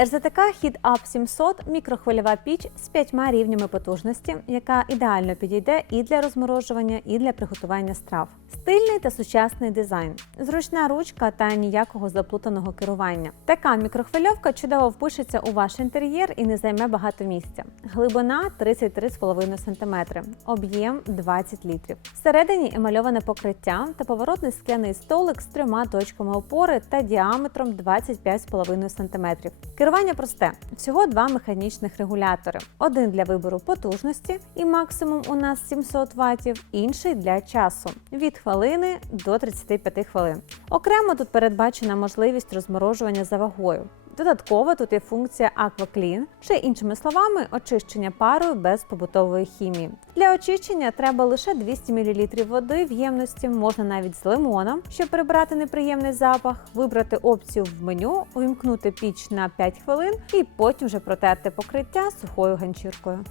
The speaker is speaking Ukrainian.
РЗТК HeatUp 700 мікрохвильова піч з п'ятьма рівнями потужності, яка ідеально підійде і для розморожування, і для приготування страв. Стильний та сучасний дизайн, зручна ручка та ніякого заплутаного керування. Така мікрохвильовка чудово впишеться у ваш інтер'єр і не займе багато місця. Глибина 33,5 см, об'єм 20 літрів. Всередині емальоване покриття та поворотний скляний столик з трьома точками опори та діаметром 25,5 см. Керування просте: всього два механічних регулятори: один для вибору потужності, і максимум у нас 700 Вт, інший для часу від хвилини до 35 хвилин. Окремо тут передбачена можливість розморожування за вагою. Додатково тут є функція AquaClean, чи іншими словами, очищення парою без побутової хімії. Для очищення треба лише 200 мл води в ємності, можна навіть з лимоном, щоб прибрати неприємний запах, вибрати опцію в меню, увімкнути піч на 5 хвилин і потім вже протерти покриття сухою ганчіркою.